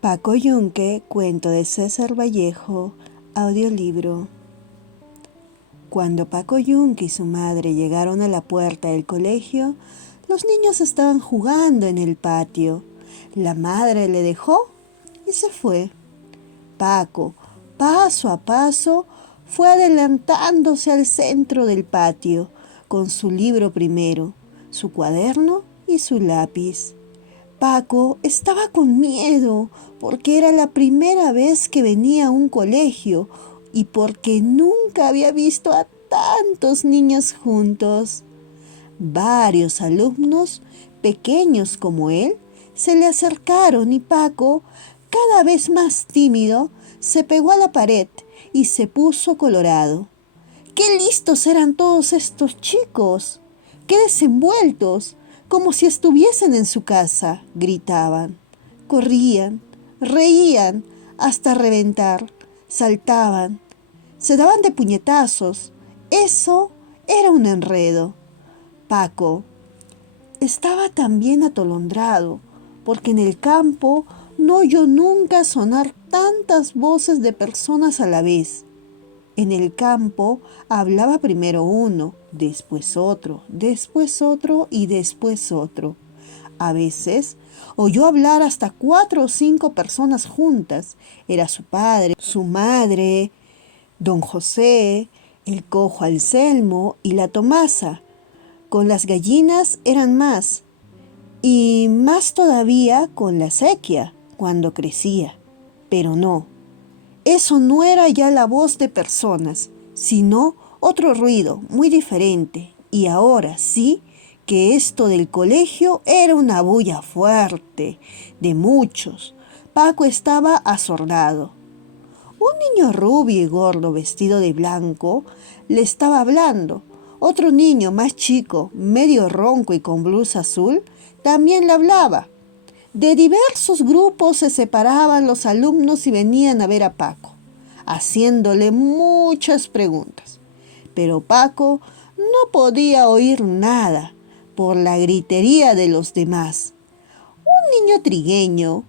Paco Yunque, cuento de César Vallejo, audiolibro. Cuando Paco Yunque y su madre llegaron a la puerta del colegio, los niños estaban jugando en el patio. La madre le dejó y se fue. Paco, paso a paso, fue adelantándose al centro del patio, con su libro primero, su cuaderno y su lápiz. Paco estaba con miedo porque era la primera vez que venía a un colegio y porque nunca había visto a tantos niños juntos. Varios alumnos, pequeños como él, se le acercaron y Paco, cada vez más tímido, se pegó a la pared y se puso colorado. ¡Qué listos eran todos estos chicos! ¡Qué desenvueltos! Como si estuviesen en su casa, gritaban. Corrían, reían hasta reventar, saltaban, se daban de puñetazos. Eso era un enredo. Paco estaba también atolondrado, porque en el campo no oyó nunca sonar tantas voces de personas a la vez. En el campo hablaba primero uno, después otro y después otro. A veces oyó hablar hasta 4 o 5 personas juntas. Era su padre, su madre, don José, el cojo Anselmo y la Tomasa. Con las gallinas eran más, y más todavía con la sequía, cuando crecía. Pero no. Eso no era ya la voz de personas, sino otro ruido muy diferente. Y ahora sí que esto del colegio era una bulla fuerte, de muchos. Paco estaba asordado. Un niño rubio y gordo vestido de blanco le estaba hablando. Otro niño más chico, medio ronco y con blusa azul, también le hablaba. De diversos grupos se separaban los alumnos y venían a ver a Paco, haciéndole muchas preguntas. Pero Paco no podía oír nada por la gritería de los demás. Un niño trigueño,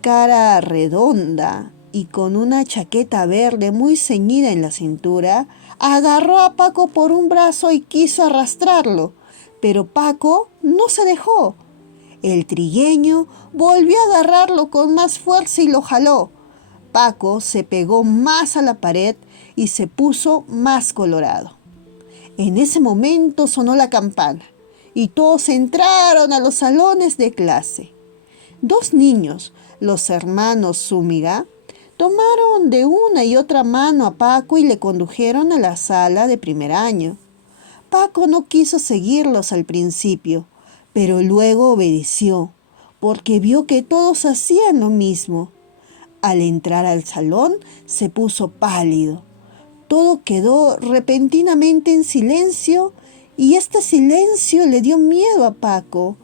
cara redonda y con una chaqueta verde muy ceñida en la cintura, agarró a Paco por un brazo y quiso arrastrarlo, pero Paco no se dejó. El trigueño volvió a agarrarlo con más fuerza y lo jaló. Paco se pegó más a la pared y se puso más colorado. En ese momento sonó la campana y todos entraron a los salones de clase. 2 niños, los hermanos Zúñiga, tomaron de una y otra mano a Paco y le condujeron a la sala de primer año. Paco no quiso seguirlos al principio, pero luego obedeció, porque vio que todos hacían lo mismo. Al entrar al salón se puso pálido. Todo quedó repentinamente en silencio y este silencio le dio miedo a Paco.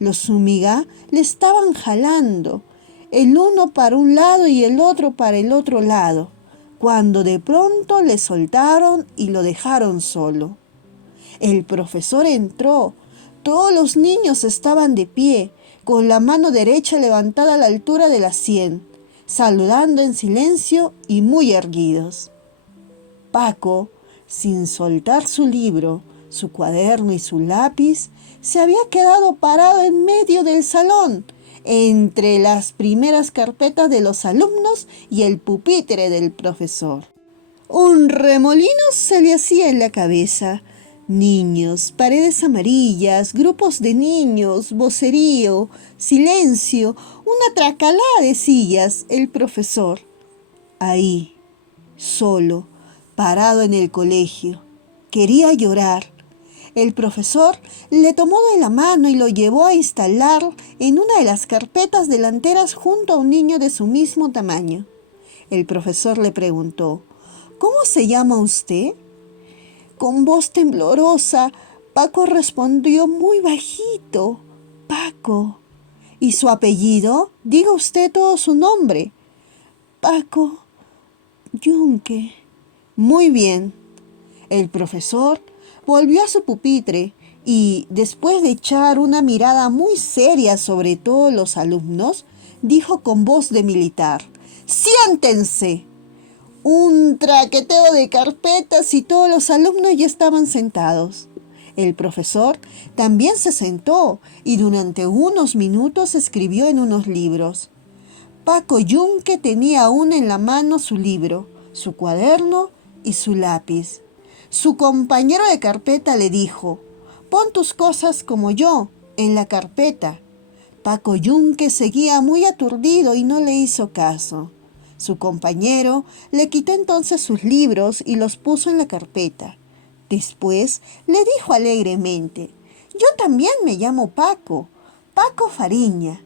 Los Zúñiga le estaban jalando, el uno para un lado y el otro para el otro lado, cuando de pronto le soltaron y lo dejaron solo. El profesor entró. Todos los niños estaban de pie, con la mano derecha levantada a la altura de la sien, saludando en silencio y muy erguidos. Paco, sin soltar su libro, su cuaderno y su lápiz, se había quedado parado en medio del salón, entre las primeras carpetas de los alumnos y el pupitre del profesor. Un remolino se le hacía en la cabeza. Niños, paredes amarillas, grupos de niños, vocerío, silencio, una tracalada de sillas, el profesor. Ahí, solo, parado en el colegio. Quería llorar. El profesor le tomó de la mano y lo llevó a instalar en una de las carpetas delanteras junto a un niño de su mismo tamaño. El profesor le preguntó: ¿Cómo se llama usted? Con voz temblorosa, Paco respondió muy bajito: Paco. ¿Y su apellido? Diga usted todo su nombre. Paco Yunque. Muy bien. El profesor volvió a su pupitre y, después de echar una mirada muy seria sobre todos los alumnos, dijo con voz de militar: ¡Siéntense! Un traqueteo de carpetas y todos los alumnos ya estaban sentados. El profesor también se sentó y durante unos minutos escribió en unos libros. Paco Yunque tenía aún en la mano su libro, su cuaderno y su lápiz. Su compañero de carpeta le dijo: «Pon tus cosas como yo, en la carpeta». Paco Yunque seguía muy aturdido y no le hizo caso. Su compañero le quitó entonces sus libros y los puso en la carpeta. Después le dijo alegremente: «Yo también me llamo Paco, Paco Fariña.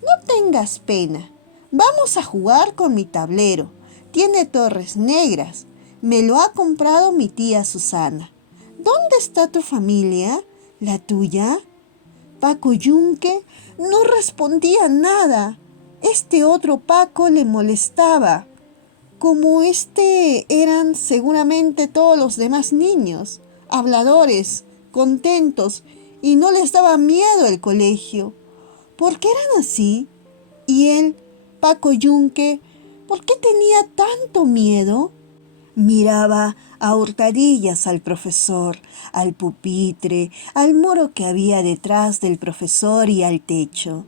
No tengas pena. Vamos a jugar con mi tablero. Tiene torres negras. Me lo ha comprado mi tía Susana. ¿Dónde está tu familia? ¿La tuya?» Paco Yunque no respondía nada. Este otro Paco le molestaba. Como eran seguramente todos los demás niños, habladores, contentos, y no les daba miedo el colegio. ¿Por qué eran así? Y él, Paco Yunque, ¿por qué tenía tanto miedo? Miraba a hurtadillas al profesor, al pupitre, al muro que había detrás del profesor y al techo.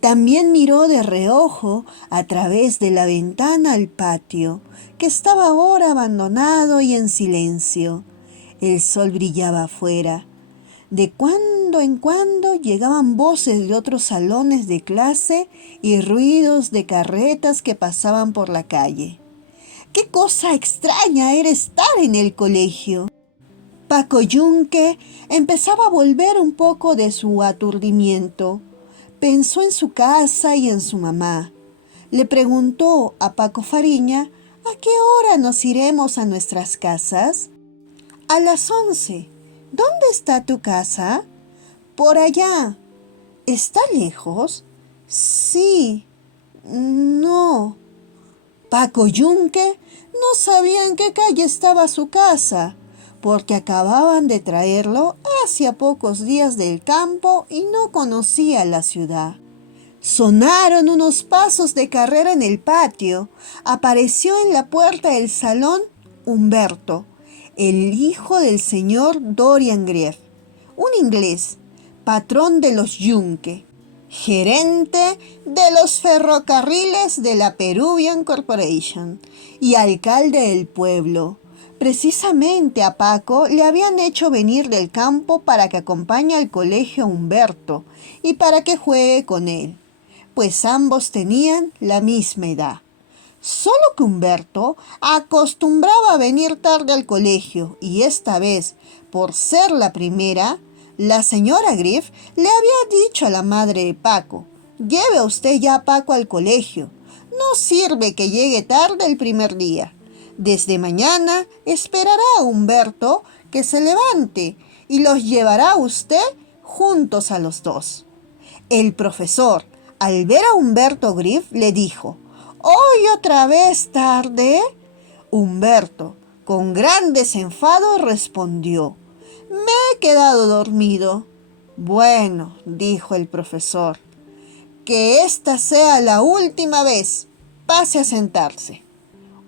También miró de reojo a través de la ventana al patio, que estaba ahora abandonado y en silencio. El sol brillaba afuera. De cuando en cuando llegaban voces de otros salones de clase y ruidos de carretas que pasaban por la calle. ¡Qué cosa extraña era estar en el colegio! Paco Yunque empezaba a volver un poco de su aturdimiento. Pensó en su casa y en su mamá. Le preguntó a Paco Fariña: «¿A qué hora nos iremos a nuestras casas?» «A las 11. ¿Dónde está tu casa?» «Por allá». «¿Está lejos?» «Sí». «No». Paco Yunque no sabía en qué calle estaba su casa, porque acababan de traerlo hacía pocos días del campo y no conocía la ciudad. Sonaron unos pasos de carrera en el patio. Apareció en la puerta del salón Humberto, el hijo del señor Dorian Gray, un inglés, patrón de los Yunque, gerente de los ferrocarriles de la Peruvian Corporation y alcalde del pueblo. Precisamente a Paco le habían hecho venir del campo para que acompañe al colegio a Humberto y para que juegue con él, pues ambos tenían la misma edad. Solo que Humberto acostumbraba a venir tarde al colegio y esta vez, por ser la primera, la señora Griff le había dicho a la madre de Paco: «Lleve usted ya a Paco al colegio. No sirve que llegue tarde el primer día. Desde mañana esperará a Humberto que se levante y los llevará usted juntos a los dos». El profesor, al ver a Humberto Griff, le dijo: «¿Hoy otra vez tarde?» Humberto, con gran desenfado, respondió: «Me he quedado dormido». «Bueno», dijo el profesor, «que esta sea la última vez. Pase a sentarse».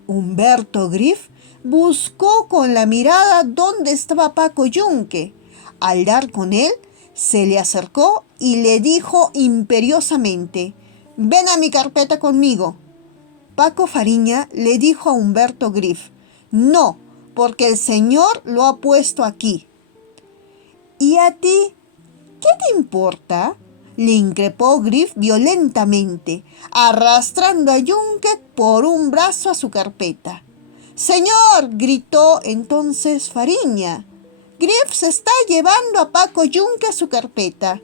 Humberto Griff buscó con la mirada dónde estaba Paco Yunque. Al dar con él, se le acercó y le dijo imperiosamente: «Ven a mi carpeta conmigo». Paco Fariña le dijo a Humberto Griff: «No, porque el señor lo ha puesto aquí». «¿Y a ti qué te importa?», le increpó Griff violentamente, arrastrando a Yunque por un brazo a su carpeta. «Señor», gritó entonces Fariña, «Griff se está llevando a Paco Yunque a su carpeta».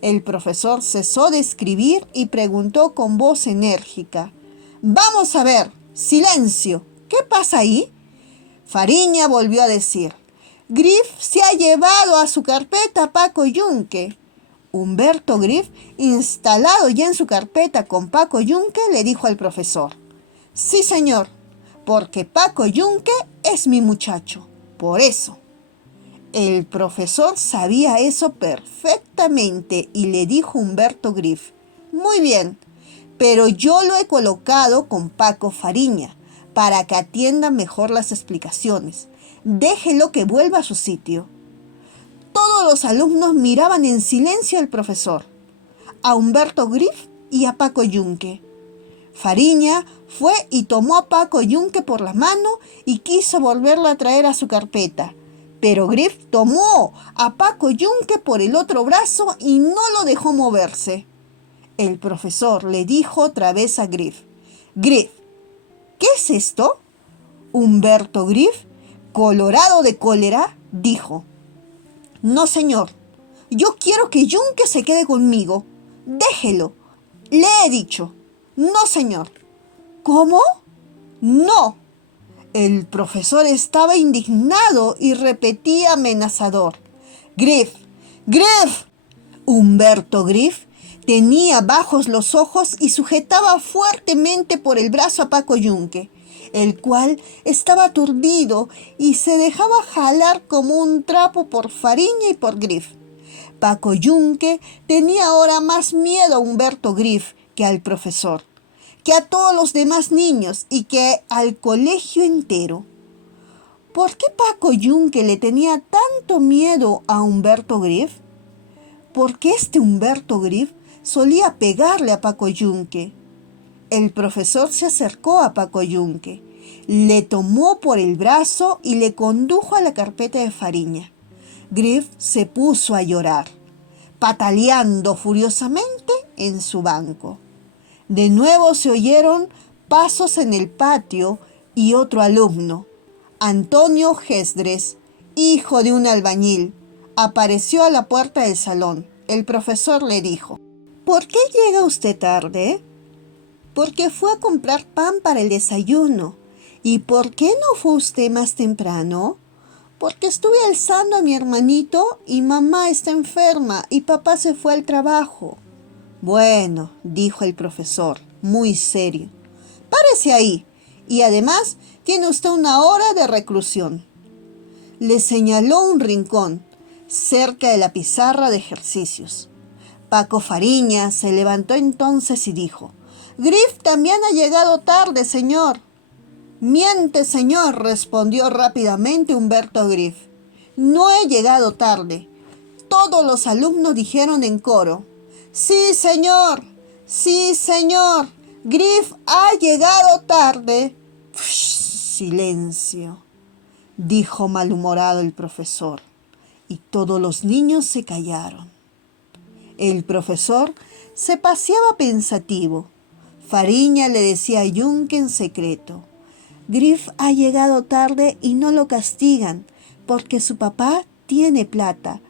El profesor cesó de escribir y preguntó con voz enérgica: «Vamos a ver, silencio, ¿qué pasa ahí?». Fariña volvió a decir: «Griff se ha llevado a su carpeta a Paco Yunque». Humberto Griff, instalado ya en su carpeta con Paco Yunque, le dijo al profesor: «Sí, señor, porque Paco Yunque es mi muchacho, por eso». El profesor sabía eso perfectamente y le dijo a Humberto Griff: muy bien, pero yo lo he colocado con Paco Fariña para que atienda mejor las explicaciones. Déjelo que vuelva a su sitio. Todos los alumnos miraban en silencio al profesor, a Humberto Griff y a Paco Yunque. Fariña fue y tomó a Paco Yunque por la mano y quiso volverlo a traer a su carpeta. Pero Griff tomó a Paco Yunque por el otro brazo y no lo dejó moverse. El profesor le dijo otra vez a Griff: Griff, ¿qué es esto? Humberto Griff, colorado de cólera, dijo: no, señor, yo quiero que Yunque se quede conmigo. Déjelo, le he dicho. No, señor. ¿Cómo? No. El profesor estaba indignado y repetía amenazador: Griff, Griff. Humberto Griff tenía bajos los ojos y sujetaba fuertemente por el brazo a Paco Yunque, el cual estaba aturdido y se dejaba jalar como un trapo por Fariña y por Griff. Paco Yunque tenía ahora más miedo a Humberto Griff que al profesor, que a todos los demás niños y que al colegio entero. ¿Por qué Paco Yunque le tenía tanto miedo a Humberto Griff? Porque Humberto Griff solía pegarle a Paco Yunque. El profesor se acercó a Paco Yunque, le tomó por el brazo y le condujo a la carpeta de Fariña. Griff se puso a llorar, pataleando furiosamente en su banco. De nuevo se oyeron pasos en el patio y otro alumno, Antonio Gesdres, hijo de un albañil, apareció a la puerta del salón. El profesor le dijo: ¿por qué llega usted tarde? Porque fue a comprar pan para el desayuno. ¿Y por qué no fue usted más temprano? Porque estuve alzando a mi hermanito y mamá está enferma y papá se fue al trabajo. Bueno, dijo el profesor, muy serio, párese ahí y además tiene usted una hora de reclusión. Le señaló un rincón cerca de la pizarra de ejercicios. Paco Fariña se levantó entonces y dijo: Griff también ha llegado tarde, señor. Miente, señor, respondió rápidamente Humberto Griff. No he llegado tarde. Todos los alumnos dijeron en coro: sí, señor, sí, señor, Griff ha llegado tarde. Silencio, dijo malhumorado el profesor, y todos los niños se callaron. El profesor se paseaba pensativo. Fariña le decía a Yunque en secreto: Griff ha llegado tarde y no lo castigan, porque su papá tiene plata.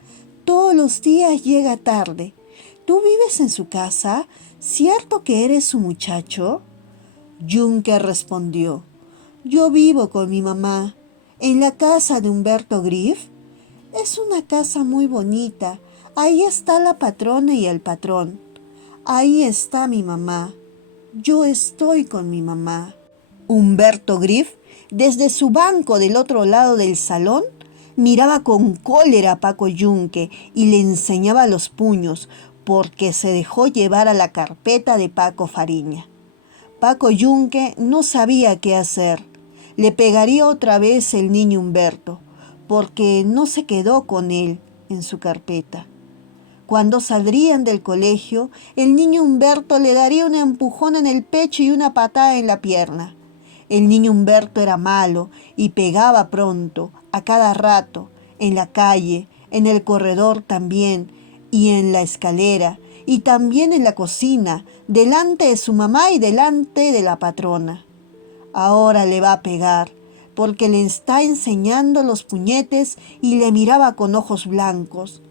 Todos los días llega tarde. ¿Tú vives en su casa? ¿Cierto que eres su muchacho? Yunque respondió: yo vivo con mi mamá, en la casa de Humberto Griff. Es una casa muy bonita. Ahí está la patrona y el patrón. Ahí está mi mamá. Yo estoy con mi mamá. Humberto Griff, desde su banco del otro lado del salón, miraba con cólera a Paco Yunque y le enseñaba los puños porque se dejó llevar a la carpeta de Paco Fariña. Paco Yunque no sabía qué hacer. Le pegaría otra vez el niño Humberto, porque no se quedó con él en su carpeta. Cuando saldrían del colegio, el niño Humberto le daría un empujón en el pecho y una patada en la pierna. El niño Humberto era malo y pegaba pronto, a cada rato, en la calle, en el corredor también, y en la escalera, y también en la cocina, delante de su mamá y delante de la patrona. Ahora le va a pegar, porque le está enseñando los puñetes y le miraba con ojos blancos.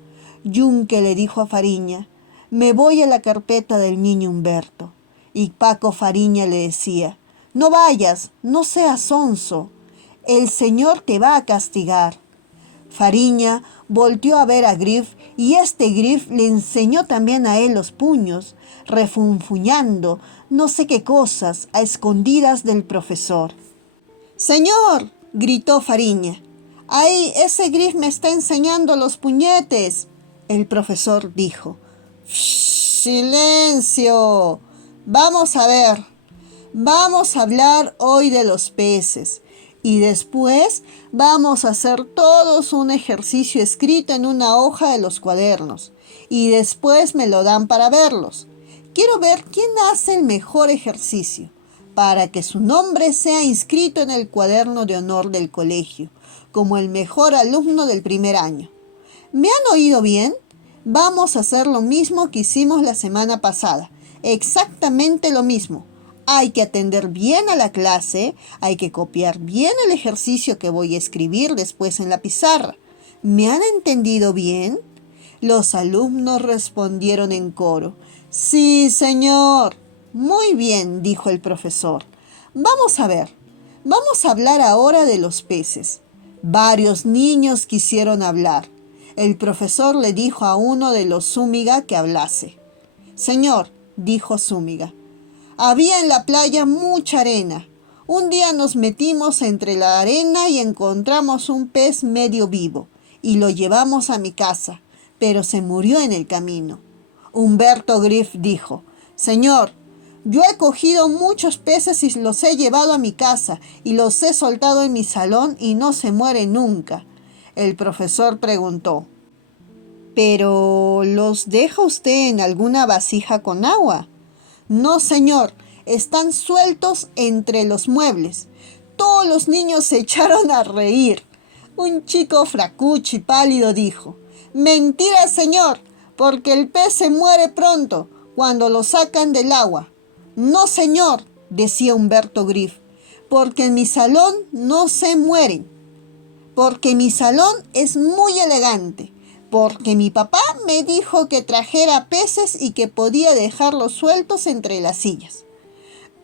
Yunque le dijo a Fariña: me voy a la carpeta del niño Humberto. Y Paco Fariña le decía: no vayas, no seas sonso, el señor te va a castigar. Fariña volteó a ver a Griff y Griff le enseñó también a él los puños, refunfuñando no sé qué cosas a escondidas del profesor. ¡Señor!, gritó Fariña. ¡Ay, ese Griff me está enseñando los puñetes! El profesor dijo. ¡Silencio! Vamos a ver. Vamos a hablar hoy de los peces. Y después vamos a hacer todos un ejercicio escrito en una hoja de los cuadernos. Y después me lo dan para verlos. Quiero ver quién hace el mejor ejercicio, para que su nombre sea inscrito en el cuaderno de honor del colegio, como el mejor alumno del primer año. ¿Me han oído bien? Vamos a hacer lo mismo que hicimos la semana pasada, exactamente lo mismo. Hay que atender bien a la clase, hay que copiar bien el ejercicio que voy a escribir después en la pizarra. ¿Me han entendido bien? Los alumnos respondieron en coro. Sí, señor. Muy bien, dijo el profesor. Vamos a ver. Vamos a hablar ahora de los peces. Varios niños quisieron hablar. El profesor le dijo a uno de los Zúñiga que hablase. Señor, dijo Zúñiga, había en la playa mucha arena. Un día nos metimos entre la arena y encontramos un pez medio vivo y lo llevamos a mi casa, pero se murió en el camino. Humberto Griff dijo, Señor, yo he cogido muchos peces y los he llevado a mi casa y los he soltado en mi salón y no se mueren nunca. El profesor preguntó, ¿pero los deja usted en alguna vasija con agua? No, señor, están sueltos entre los muebles. Todos los niños se echaron a reír. Un chico fracucho y pálido dijo, mentira, señor, porque el pez se muere pronto cuando lo sacan del agua. No, señor, decía Humberto Griff, porque en mi salón no se mueren, porque mi salón es muy elegante, porque mi papá me dijo que trajera peces y que podía dejarlos sueltos entre las sillas.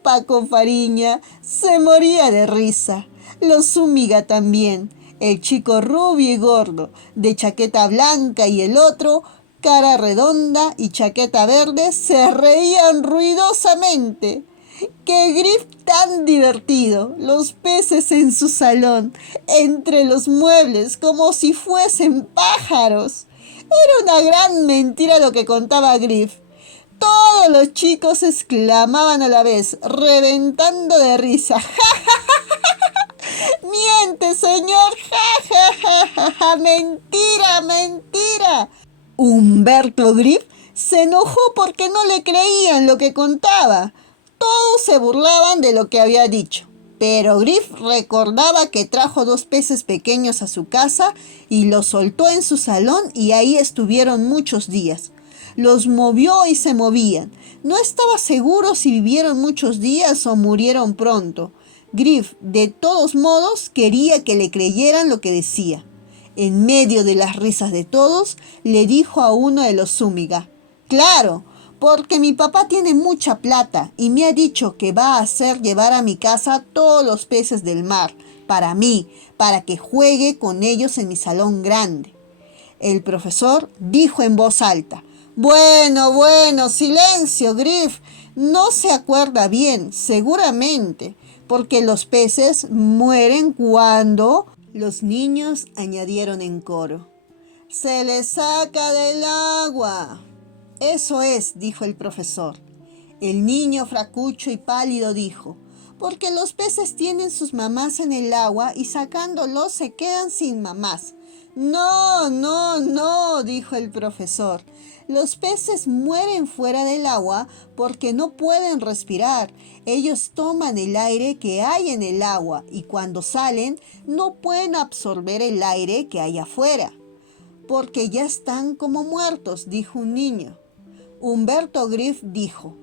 Paco Fariña se moría de risa, los Zúñiga también, el chico rubio y gordo, de chaqueta blanca y el otro, cara redonda y chaqueta verde, se reían ruidosamente. ¡Qué Griff tan divertido! Los peces en su salón, entre los muebles, como si fuesen pájaros. Era una gran mentira lo que contaba Griff. Todos los chicos exclamaban a la vez, reventando de risa. ¡Ja, ja, ja! ¡Miente, señor! ¡Ja, ja, ja, ja, ja! ¡Mentira, mentira! Humberto Griff se enojó porque no le creían lo que contaba. Todos se burlaban de lo que había dicho, pero Griff recordaba que trajo 2 peces pequeños a su casa y los soltó en su salón y ahí estuvieron muchos días. Los movió y se movían. No estaba seguro si vivieron muchos días o murieron pronto. Griff, de todos modos, quería que le creyeran lo que decía. En medio de las risas de todos, le dijo a uno de los Zúñiga, «Claro, porque mi papá tiene mucha plata y me ha dicho que va a hacer llevar a mi casa todos los peces del mar, para mí, para que juegue con ellos en mi salón grande». El profesor dijo en voz alta, bueno, silencio, Griff. No se acuerda bien, seguramente, porque los peces mueren cuando... Los niños añadieron en coro, se les saca del agua. Eso es, dijo el profesor. El niño fracucho y pálido dijo, porque los peces tienen sus mamás en el agua y sacándolos se quedan sin mamás. No, dijo el profesor. Los peces mueren fuera del agua porque no pueden respirar. Ellos toman el aire que hay en el agua y cuando salen no pueden absorber el aire que hay afuera. Porque ya están como muertos, dijo un niño. Humberto Griff dijo,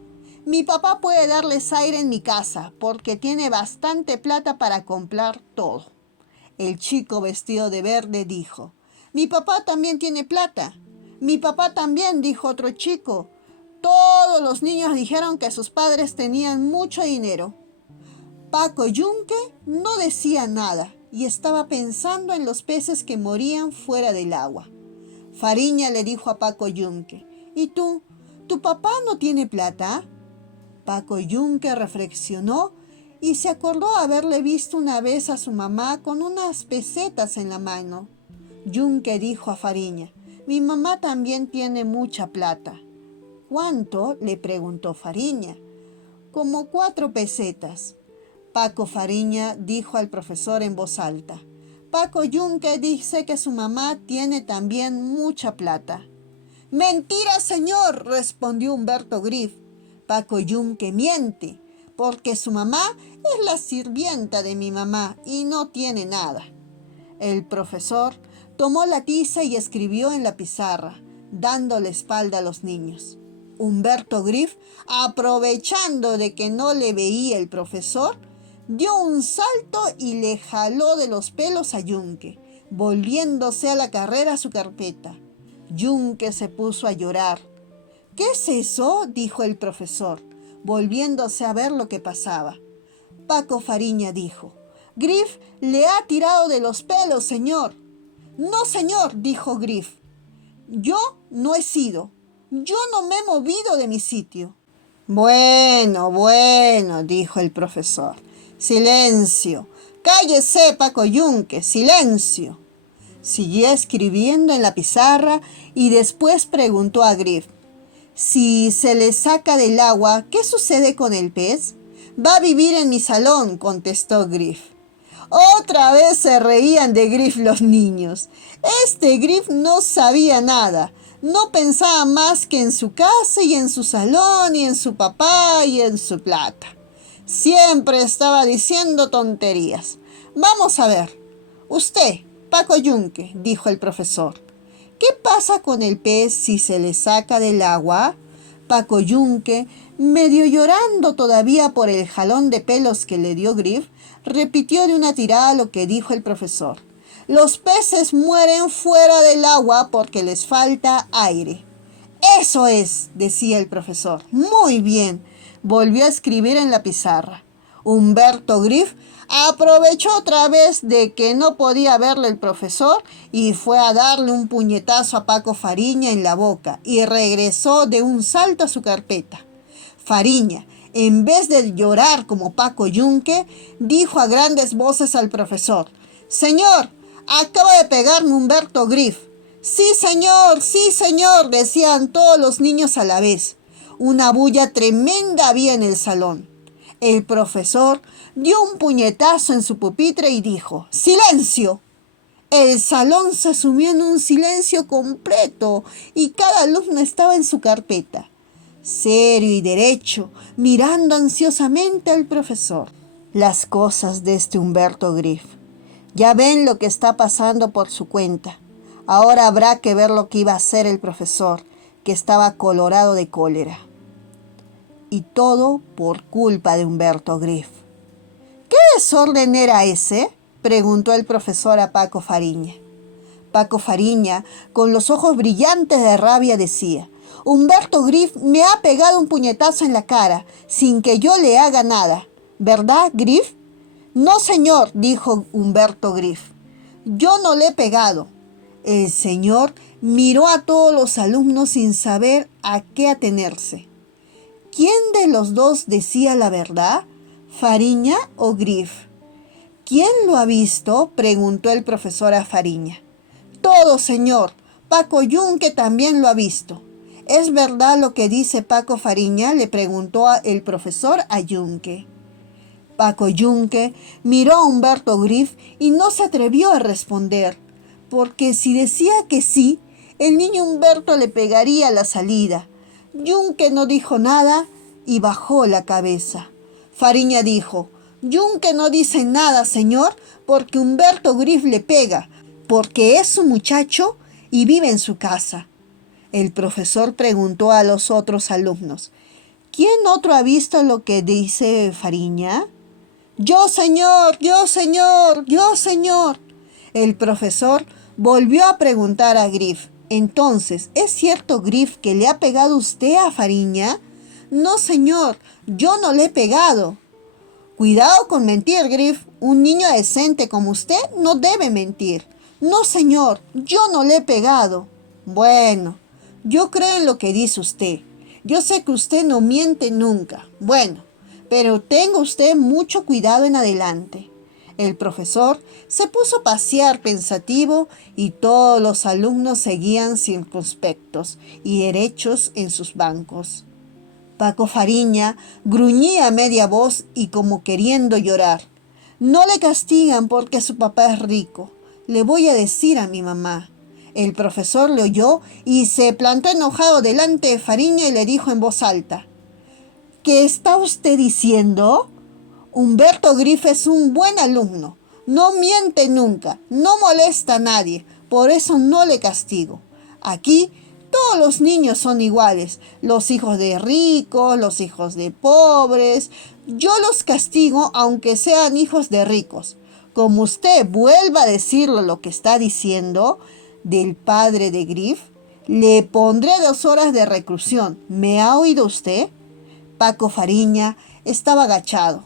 mi papá puede darles aire en mi casa porque tiene bastante plata para comprar todo. El chico vestido de verde dijo, mi papá también tiene plata. Mi papá también, dijo otro chico. Todos los niños dijeron que sus padres tenían mucho dinero. Paco Yunque no decía nada y estaba pensando en los peces que morían fuera del agua. Fariña le dijo a Paco Yunque, ¿y tú? ¿Tu papá no tiene plata? Paco Yunque reflexionó y se acordó haberle visto una vez a su mamá con unas pesetas en la mano. Yunque dijo a Fariña: mi mamá también tiene mucha plata. ¿Cuánto?, le preguntó Fariña. Como 4 pesetas. Paco Fariña dijo al profesor en voz alta: Paco Yunque dice que su mamá tiene también mucha plata. Mentira, señor, respondió Humberto Grif. Paco Yunque miente, porque su mamá es la sirvienta de mi mamá y no tiene nada. El profesor tomó la tiza y escribió en la pizarra, dando la espalda a los niños. Humberto Grif, aprovechando de que no le veía el profesor, dio un salto y le jaló de los pelos a Yunque, volviéndose a la carrera a su carpeta. Yunque se puso a llorar. ¿Qué es eso?, dijo el profesor, volviéndose a ver lo que pasaba. Paco Fariña dijo: Grif le ha tirado de los pelos, señor. No, señor, dijo Grif. Yo no he sido. Yo no me he movido de mi sitio. Bueno, dijo el profesor. Silencio. Cállese, Paco Yunque, silencio. Siguió escribiendo en la pizarra y después preguntó a Grif: si se le saca del agua, ¿qué sucede con el pez? Va a vivir en mi salón, contestó Grif. Otra vez se reían de Grif los niños. Este Grif no sabía nada. No pensaba más que en su casa y en su salón y en su papá y en su plata. Siempre estaba diciendo tonterías. Vamos a ver. Usted, Paco Yunque, dijo el profesor, ¿qué pasa con el pez si se le saca del agua? Paco Yunque, medio llorando todavía por el jalón de pelos que le dio Grif, repitió de una tirada lo que dijo el profesor. Los peces mueren fuera del agua porque les falta aire. Eso es, decía el profesor. Muy bien. Volvió a escribir en la pizarra. Humberto Grif aprovechó otra vez de que no podía verle el profesor y fue a darle un puñetazo a Paco Fariña en la boca y regresó de un salto a su carpeta. Fariña, en vez de llorar como Paco Yunque, dijo a grandes voces al profesor: Señor, acaba de pegarme Humberto Grif. Sí, señor, decían todos los niños a la vez. Una bulla tremenda había en el salón. El profesor dio un puñetazo en su pupitre y dijo: ¡silencio! El salón se sumió en un silencio completo y cada alumno estaba en su carpeta, serio y derecho, mirando ansiosamente al profesor. Las cosas de este Humberto Grif. Ya ven lo que está pasando por su cuenta. Ahora habrá que ver lo que iba a hacer el profesor, que estaba colorado de cólera. Y todo por culpa de Humberto Grif. ¿Qué desorden era ese?, preguntó el profesor a Paco Fariña. Paco Fariña, con los ojos brillantes de rabia, decía: Humberto Grif me ha pegado un puñetazo en la cara, sin que yo le haga nada. ¿Verdad, Grif? No, señor, dijo Humberto Grif. Yo no le he pegado. El señor miró a todos los alumnos sin saber a qué atenerse. ¿Quién de los dos decía la verdad? ¿Fariña o Grif? ¿Quién lo ha visto?, preguntó el profesor a Fariña. Todo, señor. Paco Yunque también lo ha visto. ¿Es verdad lo que dice Paco Fariña?, le preguntó el profesor a Yunque. Paco Yunque miró a Humberto Grif y no se atrevió a responder, porque si decía que sí, el niño Humberto le pegaría a la salida. Yunque no dijo nada y bajó la cabeza. Fariña dijo: Yunque no dice nada, señor, porque Humberto Grif le pega, porque es un muchacho y vive en su casa. El profesor preguntó a los otros alumnos: ¿quién otro ha visto lo que dice Fariña? Yo, señor. El profesor volvió a preguntar a Grif: entonces, ¿es cierto, Grif, que le ha pegado usted a Fariña? No, señor, yo no le he pegado. Cuidado con mentir, Grif. Un niño decente como usted no debe mentir. No, señor, yo no le he pegado. Bueno, yo creo en lo que dice usted. Yo sé que usted no miente nunca. Bueno, pero tenga usted mucho cuidado en adelante. El profesor se puso a pasear pensativo y todos los alumnos seguían circunspectos y derechos en sus bancos. Paco Fariña gruñía a media voz y como queriendo llorar. No le castigan porque su papá es rico. Le voy a decir a mi mamá. El profesor le oyó y se plantó enojado delante de Fariña y le dijo en voz alta: ¿Qué está usted diciendo? Humberto Griff es un buen alumno. No miente nunca, no molesta a nadie. Por eso no le castigo. Aquí todos los niños son iguales. Los hijos de ricos, los hijos de pobres. Yo los castigo aunque sean hijos de ricos. Como usted vuelva a decirle lo que está diciendo del padre de Griff, le pondré 2 horas de reclusión. ¿Me ha oído usted? Paco Fariña estaba agachado.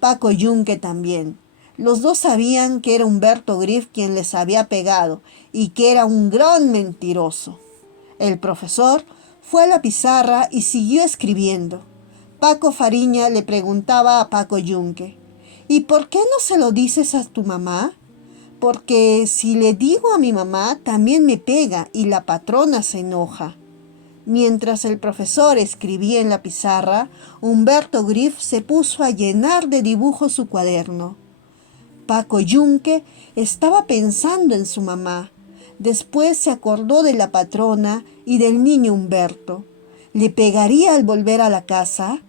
Paco Yunque también. Los dos sabían que era Humberto Griff quien les había pegado y que era un gran mentiroso. El profesor fue a la pizarra y siguió escribiendo. Paco Fariña le preguntaba a Paco Yunque: ¿Y por qué no se lo dices a tu mamá? Porque si le digo a mi mamá, también me pega y la patrona se enoja. Mientras el profesor escribía en la pizarra, Humberto Griff se puso a llenar de dibujos su cuaderno. Paco Yunque estaba pensando en su mamá. Después se acordó de la patrona y del niño Humberto. ¿Le pegaría al volver a la casa?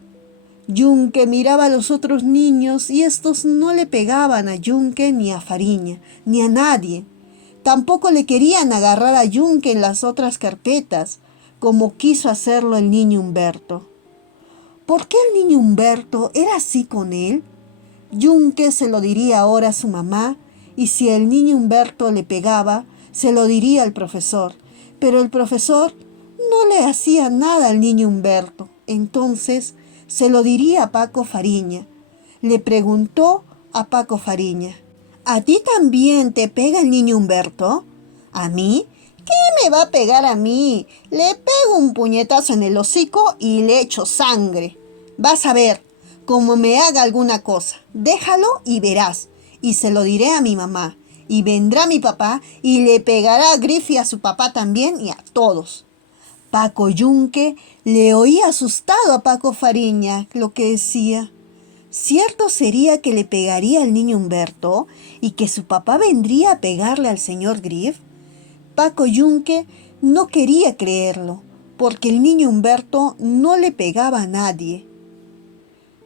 Yunque miraba a los otros niños y estos no le pegaban a Yunque ni a Fariña, ni a nadie. Tampoco le querían agarrar a Yunque en las otras carpetas, como quiso hacerlo el niño Humberto. ¿Por qué el niño Humberto era así con él? Yunque se lo diría ahora a su mamá, y si el niño Humberto le pegaba, se lo diría al profesor. Pero el profesor no le hacía nada al niño Humberto. Entonces se lo diría a Paco Fariña. Le preguntó a Paco Fariña: ¿A ti también te pega el niño Humberto? ¿A mí? ¿Qué me va a pegar a mí? Le pego un puñetazo en el hocico y le echo sangre. Vas a ver, como me haga alguna cosa. Déjalo y verás. Y se lo diré a mi mamá. Y vendrá mi papá y le pegará a Griff y a su papá también y a todos. Paco Yunque le oía asustado a Paco Fariña lo que decía. ¿Cierto sería que le pegaría al niño Humberto y que su papá vendría a pegarle al señor Griff? Paco Yunque no quería creerlo, porque el niño Humberto no le pegaba a nadie.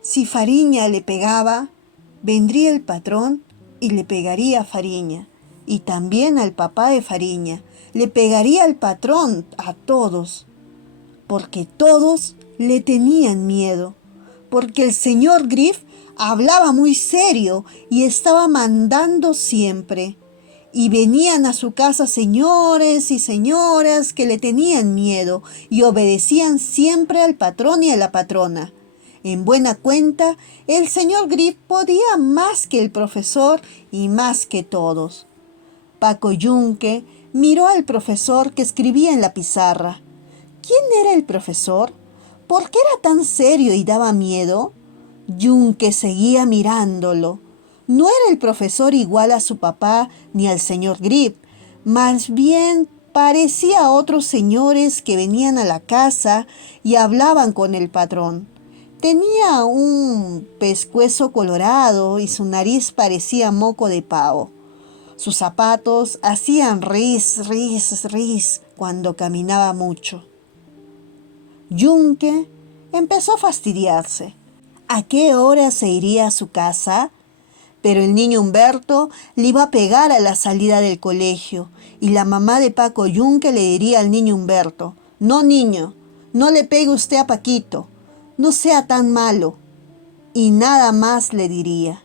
Si Fariña le pegaba, vendría el patrón y le pegaría a Fariña, y también al papá de Fariña. Le pegaría al patrón, a todos, porque todos le tenían miedo, porque el señor Griff hablaba muy serio y estaba mandando siempre. Y venían a su casa señores y señoras que le tenían miedo y obedecían siempre al patrón y a la patrona. En buena cuenta, el señor Griff podía más que el profesor y más que todos. Paco Yunque miró al profesor que escribía en la pizarra. ¿Quién era el profesor? ¿Por qué era tan serio y daba miedo? Yunque seguía mirándolo. No era el profesor igual a su papá ni al señor Griff. Más bien parecía a otros señores que venían a la casa y hablaban con el patrón. Tenía un pescuezo colorado y su nariz parecía moco de pavo. Sus zapatos hacían ris, ris, ris cuando caminaba mucho. Yunque empezó a fastidiarse. ¿A qué hora se iría a su casa? Pero el niño Humberto le iba a pegar a la salida del colegio y la mamá de Paco Yunque le diría al niño Humberto: «No, niño, no le pegue usted a Paquito, no sea tan malo». Y nada más le diría.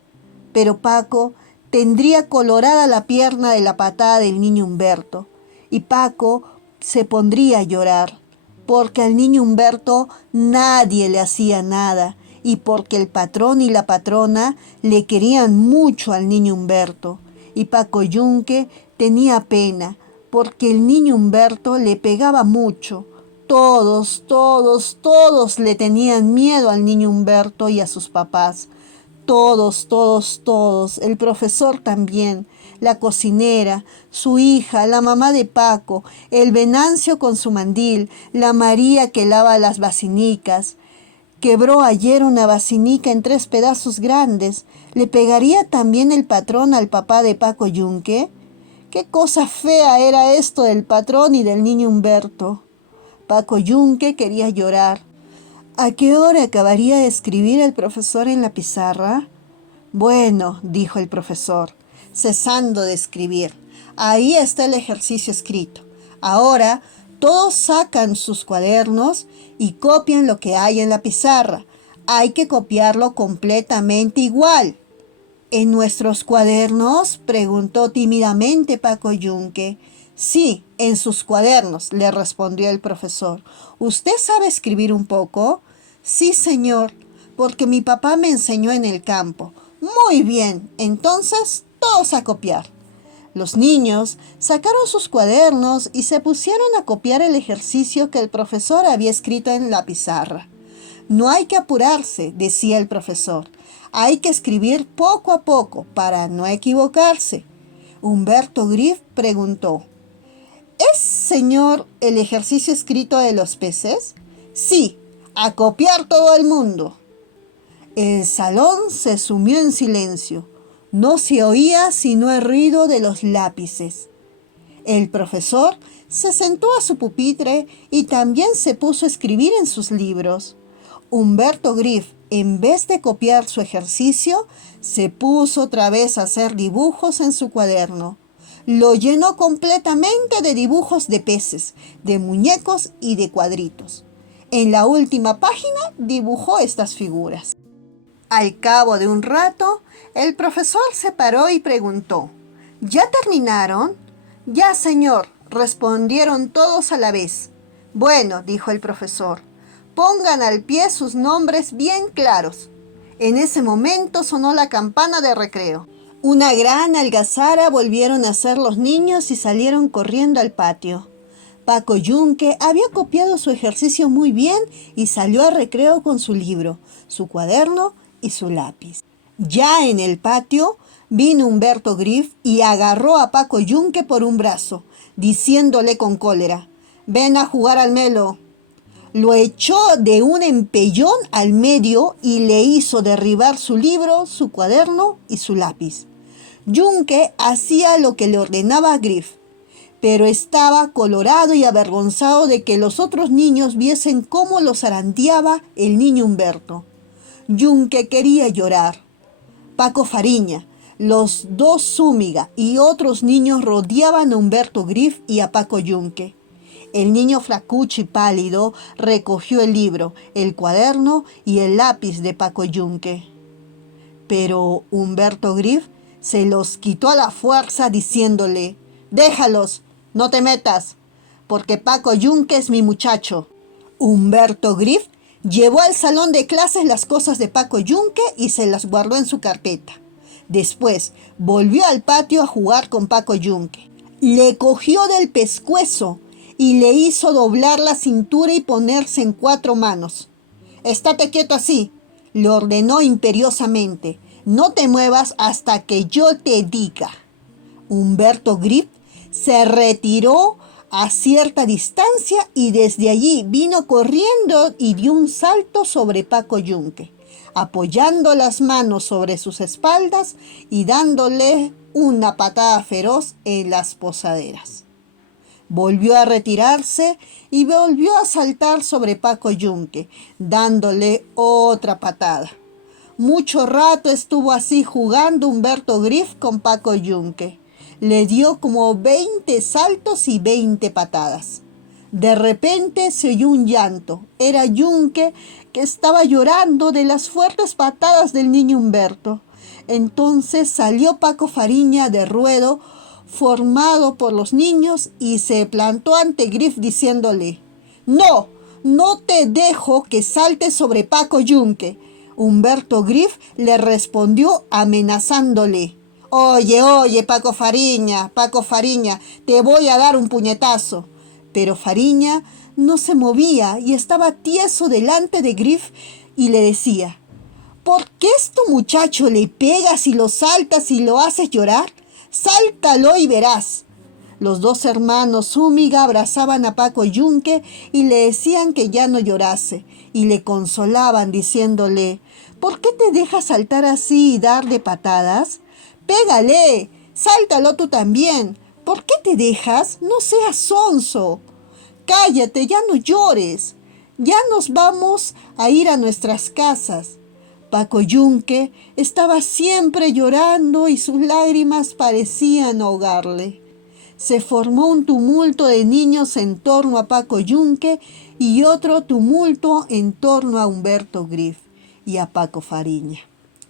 Pero Paco tendría colorada la pierna de la patada del niño Humberto y Paco se pondría a llorar, porque al niño Humberto nadie le hacía nada y porque el patrón y la patrona le querían mucho al niño Humberto. Y Paco Yunque tenía pena, porque el niño Humberto le pegaba mucho, Todos le tenían miedo al niño Humberto y a sus papás. Todos. El profesor también, la cocinera, su hija, la mamá de Paco, el Venancio con su mandil, la María que lava las basinicas. Quebró ayer una basinica en 3 pedazos grandes. ¿Le pegaría también el patrón al papá de Paco Yunque? Qué cosa fea era esto del patrón y del niño Humberto. Paco Yunque quería llorar. ¿A qué hora acabaría de escribir el profesor en la pizarra? Bueno, dijo el profesor, cesando de escribir. Ahí está el ejercicio escrito. Ahora todos sacan sus cuadernos y copian lo que hay en la pizarra. Hay que copiarlo completamente igual. ¿En nuestros cuadernos?, preguntó tímidamente Paco Yunque. Sí, en sus cuadernos, le respondió el profesor. ¿Usted sabe escribir un poco? Sí, señor, porque mi papá me enseñó en el campo. Muy bien, entonces todos a copiar. Los niños sacaron sus cuadernos y se pusieron a copiar el ejercicio que el profesor había escrito en la pizarra. No hay que apurarse, decía el profesor. Hay que escribir poco a poco para no equivocarse. Humberto Griff preguntó: ¿Es, señor, el ejercicio escrito de los peces? Sí, a copiar todo el mundo. El salón se sumió en silencio. No se oía sino el ruido de los lápices. El profesor se sentó a su pupitre y también se puso a escribir en sus libros. Humberto Griff, en vez de copiar su ejercicio, se puso otra vez a hacer dibujos en su cuaderno. Lo llenó completamente de dibujos de peces, de muñecos y de cuadritos. En la última página dibujó estas figuras. Al cabo de un rato, el profesor se paró y preguntó: ¿Ya terminaron? Ya, señor, respondieron todos a la vez. Bueno, dijo el profesor, pongan al pie sus nombres bien claros. En ese momento sonó la campana de recreo. Una gran algazara volvieron a hacer los niños y salieron corriendo al patio. Paco Yunque había copiado su ejercicio muy bien y salió al recreo con su libro, su cuaderno y su lápiz. Ya en el patio vino Humberto Griff y agarró a Paco Yunque por un brazo, diciéndole con cólera: «Ven a jugar al melo». Lo echó de un empellón al medio y le hizo derribar su libro, su cuaderno y su lápiz. Yunque hacía lo que le ordenaba Griff, pero estaba colorado y avergonzado de que los otros niños viesen cómo lo zarandeaba el niño Humberto. Yunque quería llorar. Paco Fariña, los dos Zúñiga y otros niños rodeaban a Humberto Griff y a Paco Yunque. El niño flacucho y pálido recogió el libro, el cuaderno y el lápiz de Paco Yunque. Pero Humberto Griff se los quitó a la fuerza diciéndole: «Déjalos, no te metas, porque Paco Yunque es mi muchacho». Humberto Griff llevó al salón de clases las cosas de Paco Yunque y se las guardó en su carpeta. Después volvió al patio a jugar con Paco Yunque. Le cogió del pescuezo y le hizo doblar la cintura y ponerse en 4 manos. «Estate quieto así», le ordenó imperiosamente. «No te muevas hasta que yo te diga». Humberto Griff se retiró a cierta distancia y desde allí vino corriendo y dio un salto sobre Paco Yunque, apoyando las manos sobre sus espaldas y dándole una patada feroz en las posaderas. Volvió a retirarse y volvió a saltar sobre Paco Yunque, dándole otra patada. Mucho rato estuvo así jugando Humberto Griff con Paco Yunque. Le dio como 20 saltos y 20 patadas. De repente se oyó un llanto. Era Yunque, que estaba llorando de las fuertes patadas del niño Humberto. Entonces salió Paco Fariña de ruedo, formado por los niños, y se plantó ante Griff diciéndole: «No, no te dejo que saltes sobre Paco Yunque». Humberto Griff le respondió amenazándole: Oye, Paco Fariña, te voy a dar un puñetazo». Pero Fariña no se movía y estaba tieso delante de Griff y le decía: ¿por qué a tu muchacho le pegas y lo saltas y lo haces llorar? Sáltalo y verás. Los dos hermanos Zúñiga abrazaban a Paco Yunque y le decían que ya no llorase, y le consolaban diciéndole: ¿por qué te dejas saltar así y dar de patadas? Pégale, sáltalo tú también. ¿Por qué te dejas? No seas sonso. Cállate, ya no llores. Ya nos vamos a ir a nuestras casas. Paco Yunque estaba siempre llorando y sus lágrimas parecían ahogarle. Se formó un tumulto de niños en torno a Paco Yunque y otro tumulto en torno a Humberto Griff y a Paco Fariña.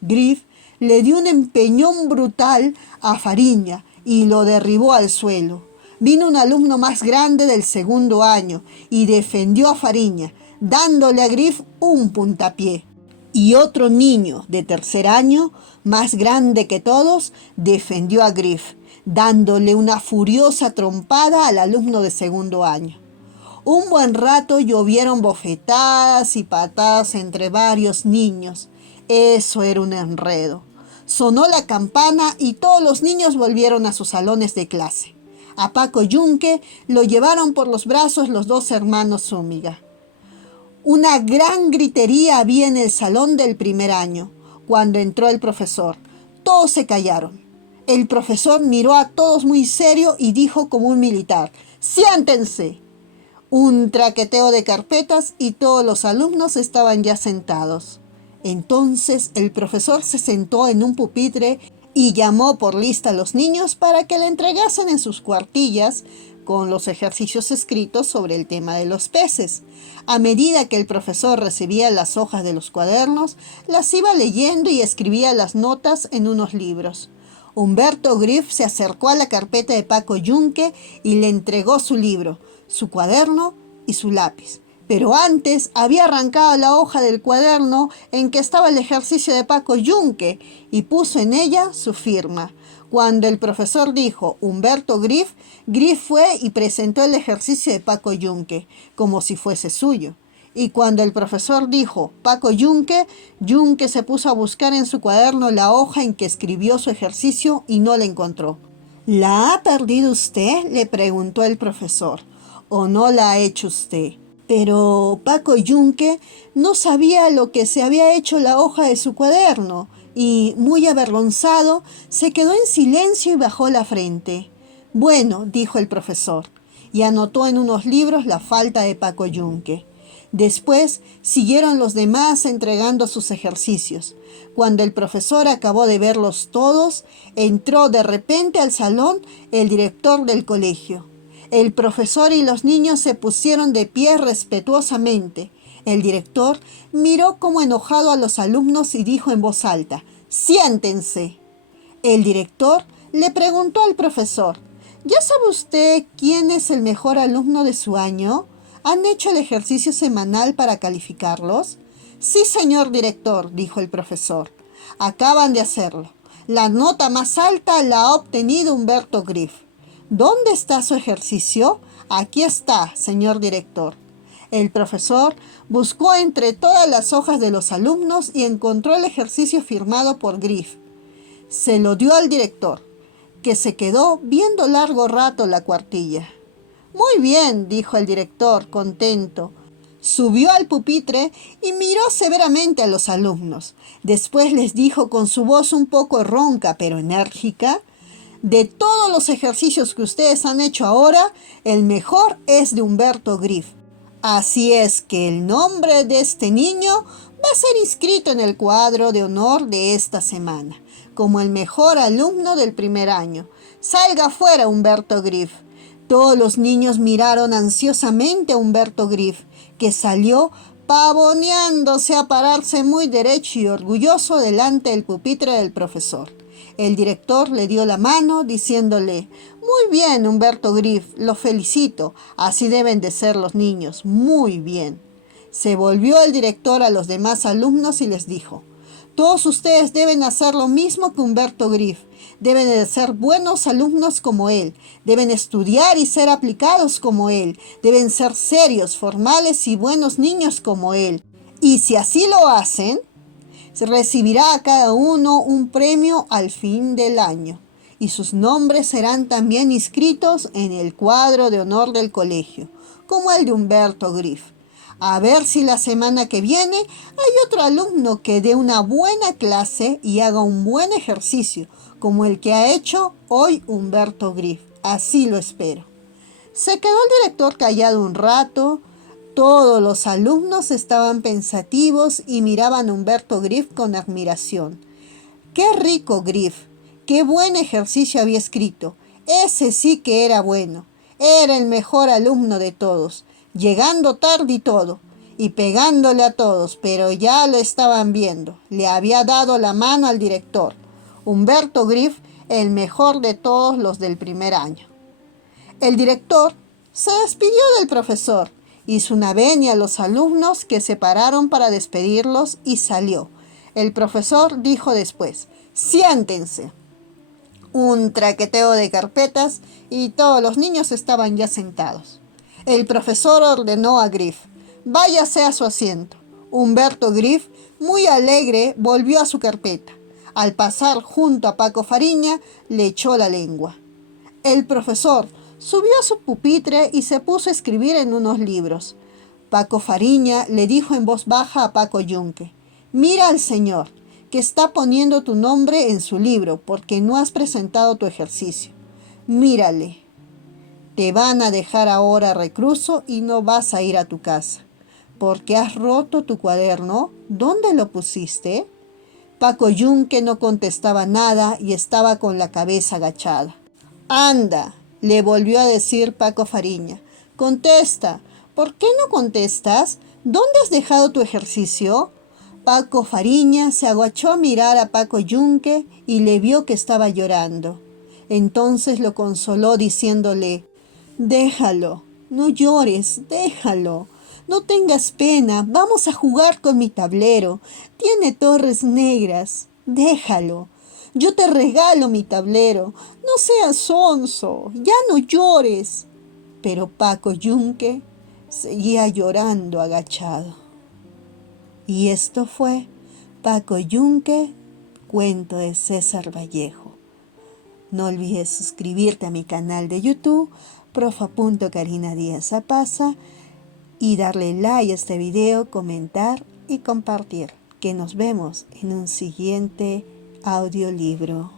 Griff le dio un empeñón brutal a Fariña y lo derribó al suelo. Vino un alumno más grande del segundo año y defendió a Fariña, dándole a Griff un puntapié. Y otro niño de tercer año, más grande que todos, defendió a Griff, dándole una furiosa trompada al alumno de segundo año. Un buen rato llovieron bofetadas y patadas entre varios niños. Eso era un enredo. Sonó la campana y todos los niños volvieron a sus salones de clase. A Paco Yunque lo llevaron por los brazos los dos hermanos Zúñiga. Una gran gritería había en el salón del primer año. Cuando entró el profesor, todos se callaron. El profesor miró a todos muy serio y dijo como un militar: ¡siéntense! Un traqueteo de carpetas y todos los alumnos estaban ya sentados. Entonces el profesor se sentó en un pupitre y llamó por lista a los niños para que le entregasen en sus cuartillas con los ejercicios escritos sobre el tema de los peces. A medida que el profesor recibía las hojas de los cuadernos, las iba leyendo y escribía las notas en unos libros. Humberto Griff se acercó a la carpeta de Paco Yunque y le entregó su libro, su cuaderno y su lápiz. Pero antes había arrancado la hoja del cuaderno en que estaba el ejercicio de Paco Yunque y puso en ella su firma. Cuando el profesor dijo Humberto Griff, Griff fue y presentó el ejercicio de Paco Yunque, como si fuese suyo. Y cuando el profesor dijo Paco Yunque, Yunque se puso a buscar en su cuaderno la hoja en que escribió su ejercicio y no la encontró. ¿La ha perdido usted?, le preguntó el profesor. ¿O no la ha hecho usted? Pero Paco Yunque no sabía lo que se había hecho la hoja de su cuaderno y, muy avergonzado, se quedó en silencio y bajó la frente. Bueno, dijo el profesor, y anotó en unos libros la falta de Paco Yunque. Después siguieron los demás entregando sus ejercicios. Cuando el profesor acabó de verlos todos, entró de repente al salón el director del colegio. El profesor y los niños se pusieron de pie respetuosamente. El director miró como enojado a los alumnos y dijo en voz alta: ¡siéntense! El director le preguntó al profesor: ¿ya sabe usted quién es el mejor alumno de su año? ¿Han hecho el ejercicio semanal para calificarlos? Sí, señor director, dijo el profesor. Acaban de hacerlo. La nota más alta la ha obtenido Humberto Griff. ¿Dónde está su ejercicio? Aquí está, señor director. El profesor buscó entre todas las hojas de los alumnos y encontró el ejercicio firmado por Griff. Se lo dio al director, que se quedó viendo largo rato la cuartilla. Muy bien, dijo el director, contento. Subió al pupitre y miró severamente a los alumnos. Después les dijo con su voz un poco ronca pero enérgica: de todos los ejercicios que ustedes han hecho ahora, el mejor es de Humberto Griff. Así es que el nombre de este niño va a ser inscrito en el cuadro de honor de esta semana, como el mejor alumno del primer año. Salga fuera, Humberto Griff. Todos los niños miraron ansiosamente a Humberto Griff, que salió pavoneándose a pararse muy derecho y orgulloso delante del pupitre del profesor. El director le dio la mano diciéndole: muy bien, Humberto Griff, lo felicito, así deben de ser los niños, muy bien. Se volvió el director a los demás alumnos y les dijo: todos ustedes deben hacer lo mismo que Humberto Griff Deben de ser buenos alumnos como él. Deben estudiar y ser aplicados como él. Deben ser serios, formales y buenos niños como él. Y si así lo hacen, se recibirá a cada uno un premio al fin del año. Y sus nombres serán también inscritos en el cuadro de honor del colegio, como el de Humberto Griff. A ver si la semana que viene hay otro alumno que dé una buena clase y haga un buen ejercicio, como el que ha hecho hoy Humberto Griff. Así lo espero. Se quedó el director callado un rato. Todos los alumnos estaban pensativos y miraban a Humberto Griff con admiración. ¡Qué rico Griff! ¡Qué buen ejercicio había escrito! Ese sí que era bueno. Era el mejor alumno de todos, llegando tarde y todo, y pegándole a todos, pero ya lo estaban viendo. Le había dado la mano al director. Humberto Griff, el mejor de todos los del primer año. El director se despidió del profesor, hizo una venia a los alumnos que se pararon para despedirlos y salió. El profesor dijo después: «Siéntense». Un traqueteo de carpetas y todos los niños estaban ya sentados. El profesor ordenó a Griff: «Váyase a su asiento». Humberto Griff, muy alegre, volvió a su carpeta. Al pasar junto a Paco Fariña, le echó la lengua. El profesor subió a su pupitre y se puso a escribir en unos libros. Paco Fariña le dijo en voz baja a Paco Yunque: «Mira al señor, que está poniendo tu nombre en su libro porque no has presentado tu ejercicio. Mírale. Te van a dejar ahora recluso y no vas a ir a tu casa. ¿Porque has roto tu cuaderno? ¿Dónde lo pusiste?». Paco Yunque no contestaba nada y estaba con la cabeza agachada. «Anda», le volvió a decir Paco Fariña, «contesta. ¿Por qué no contestas? ¿Dónde has dejado tu ejercicio?». Paco Fariña se agachó a mirar a Paco Yunque y le vio que estaba llorando. Entonces lo consoló diciéndole: «Déjalo, no llores, déjalo. No tengas pena, vamos a jugar con mi tablero. Tiene torres negras. Déjalo. Yo te regalo mi tablero. No seas sonso, ya no llores». Pero Paco Yunque seguía llorando agachado. Y esto fue Paco Yunque, cuento de César Vallejo. No olvides suscribirte a mi canal de YouTube, profa.karina Díaz Zapasa, y darle like a este video, comentar y compartir. Que nos vemos en un siguiente audiolibro.